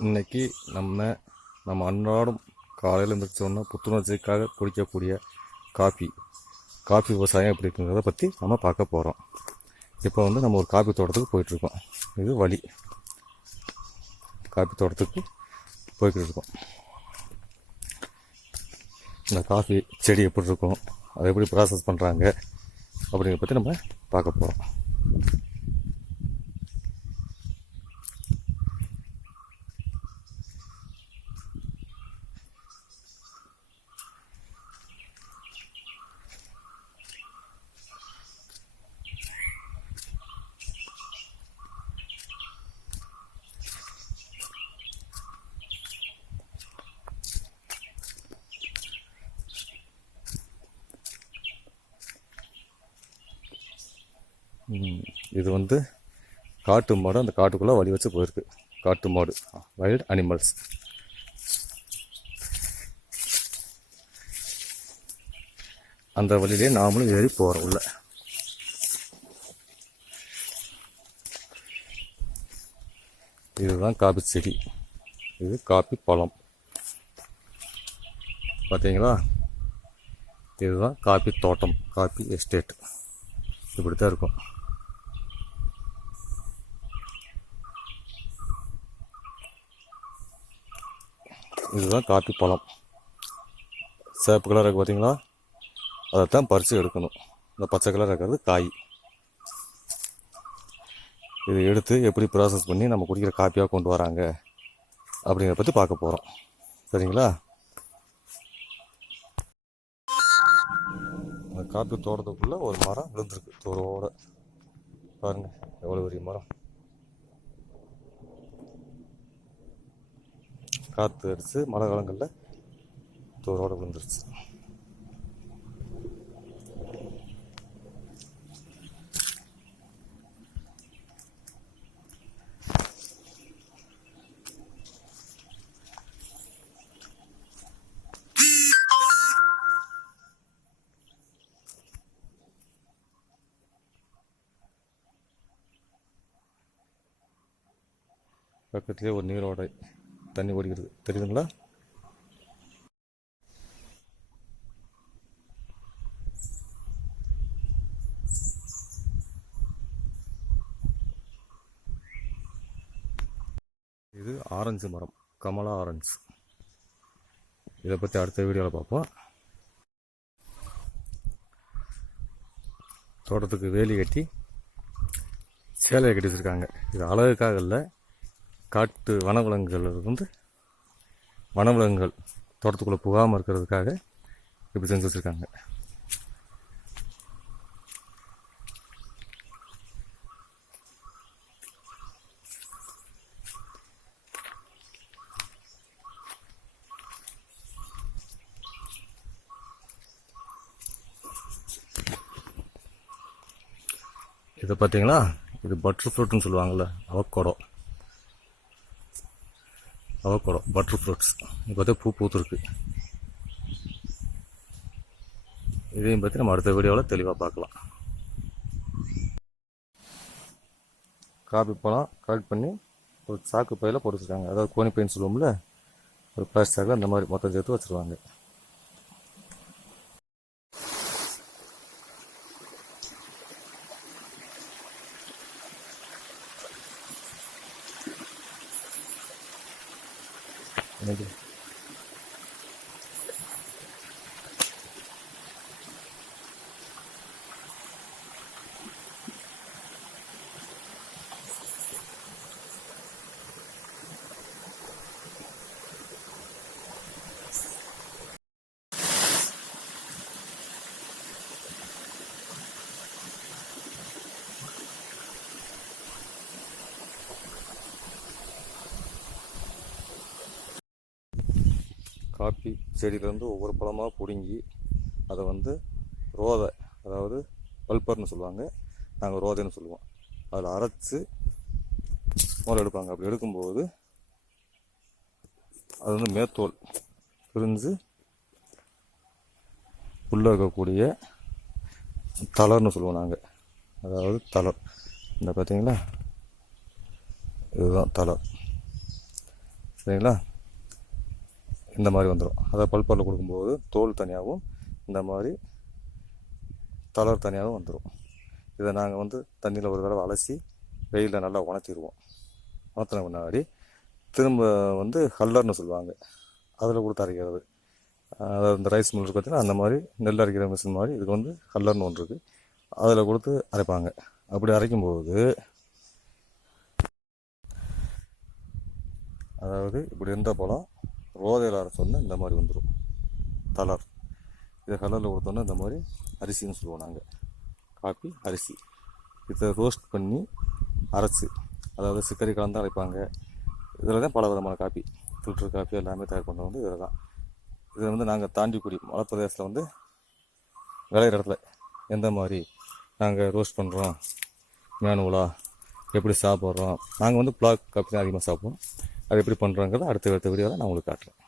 இன்றைக்கி நம்ம அன்றாடம் காலையில் எழுந்திரிச்சோன்னா புத்துணர்ச்சிக்காக குடிக்கக்கூடிய காஃபி விவசாயம் எப்படி இருக்குங்கிறத பற்றி நம்ம பார்க்க போகிறோம். இப்போ வந்து நம்ம ஒரு காஃபி தோட்டத்துக்கு போயிட்டுருக்கோம். இது வழி காஃபி தோட்டத்துக்கு போய்கிட்டு இருக்கோம். இந்த காஃபி செடி எப்படி இருக்கும், அதை எப்படி ப்ராசஸ் பண்ணுறாங்க அப்படிங்கிறத பற்றி நம்ம பார்க்க போகிறோம். இது வந்து காட்டு மாடு, அந்த காட்டுக்குள்ளே வழி வச்சு போயிருக்கு. காட்டு மாடு, வைல்ட் அனிமல்ஸ். அந்த வழியிலே நாமளும் ஏறி போகிறோம் உள்ள. இதுதான் காபி செடி, இது காபி பழம். பார்த்தீங்களா, இதுதான் காபி தோட்டம், காபி எஸ்டேட். இப்படி தான் இருக்கும். இதுதான் காப்பி பழம், சேப்பு கலர் இருக்குது பார்த்தீங்களா, அதைத்தான் பறித்து எடுக்கணும். இந்த பச்சை கலர் இருக்கிறது காய். இதை எடுத்து எப்படி ப்ராசஸ் பண்ணி நம்ம குடிக்கிற காப்பியாக கொண்டு வராங்க அப்படிங்கிறத பற்றி பார்க்க போகிறோம். சரிங்களா? அந்த காப்பி தோட்டத்துக்குள்ளே ஒரு மரம் விழுந்துருக்கு தூரோட. பாருங்கள் எவ்வளோ பெரிய மரம். காற்று அடித்து மழை காலங்களில் தூரோடு விழுந்துருச்சு. பக்கத்துலேயே ஒரு நீரோடை தண்ணி ஓடிக்கிறது தெரியுதுங்களா? இது ஆரஞ்சு மரம், கமலா ஆரஞ்சு. இதை பற்றி அடுத்த வீடியோவில் பார்ப்போம். தோட்டத்துக்கு வேலி கட்டி சேலையை கட்டி வச்சுருக்காங்க. இது அழகுக்காக இல்லை, காட்டு வனவிலங்குகள் தோட்டத்துக்குள்ளே புகாமல் இருக்கிறதுக்காக இப்படி செஞ்சு வச்சுருக்காங்க. இதை பார்த்தீங்களா, இது பட்டர் ஃப்ரூட்னு சொல்லுவாங்கள்ல, அவக்கோடோ பட்டர் ஃப்ரூட்ஸ். இப்போ பார்த்தா பூ பூத்துருக்கு. இதையும் பற்றி நம்ம அடுத்த வீடியோவில் தெளிவாக பார்க்கலாம். காபி பழம் கலெக்ட் பண்ணி ஒரு சாக்கு பையில் போட்டு வச்சுருக்காங்க. அதாவது கோணி பைன்னு சொல்லுவோம்ல, ஒரு பிளாஸ்டிக் சாக்கில் அந்த மாதிரி மொத்தம் சேர்த்து வச்சுருவாங்க. என்னது காப்பி செடியிலேருந்து ஒவ்வொரு பழமாக பிடுங்கி அதை வந்து ரோதை, அதாவது பல்பர்னு சொல்லுவாங்க, நாங்கள் ரோதைன்னு சொல்லுவோம், அதில் அரைச்சி முதல்ல எடுப்பாங்க. அப்படி எடுக்கும்போது அது வந்து மேத்தோல் பிரிஞ்சு உள்ளே இருக்கக்கூடிய தளர்னு சொல்லுவோம் நாங்கள். அதாவது தளர், இந்த பார்த்தீங்களா, இதுதான் தளர். சரிங்களா? இந்த மாதிரி வந்துடும். அதை பல்பரில் கொடுக்கும்போது தோல் தனியாகவும் இந்த மாதிரி தளர் தனியாகவும் வந்துடும். இதை நாங்கள் வந்து தண்ணியில் ஒரு தடவை அலசி வெயிலில் நல்லா உணர்த்திடுவோம். உணர்த்தின முன்னாடி திரும்ப வந்து ஹல்லர்னு சொல்லுவாங்க, அதில் கொடுத்து அரைக்கிறது. அதாவது இந்த ரைஸ் மில் பார்த்தீங்கன்னா அந்த மாதிரி நெல் அரைக்கிற மிஷின் மாதிரி இதுக்கு வந்து ஹல்லர்னு ஒன்று இருக்குது, அதில் கொடுத்து அரைப்பாங்க. அப்படி அரைக்கும்போது அதாவது இப்படி இருந்த பழம் ரோதையில் அரைச்சோன்னா இந்த மாதிரி வந்துடும் தளர். இதை கலரில் கொடுத்தோன்னா இந்த மாதிரி அரிசின்னு சொல்லுவோம் நாங்கள், காப்பி அரிசி. இதை ரோஸ்ட் பண்ணி அரைச்சி, அதாவது சிக்கரி கலந்து அரைப்பாங்க. இதில் தான் பல விதமான காப்பி, ஃபில்டர் காப்பி எல்லாமே தயார் பண்ணுறது வந்து இதில் தான். இதில் வந்து நாங்கள் தாண்டிக்குடி மலை பிரதேசத்தில் வந்து விளையிற இடத்துல எந்த மாதிரி நாங்கள் ரோஸ்ட் பண்ணுறோம், மேனுவலாக எப்படி சாப்பிட்றோம், நாங்கள் வந்து பிளாக் காப்பி தான் அதிகமாக சாப்பிடுவோம். அது எப்படி பண்ணுறோங்கிறத அடுத்த வீடியோவில் நான் உங்களுக்கு காட்டுறேன்.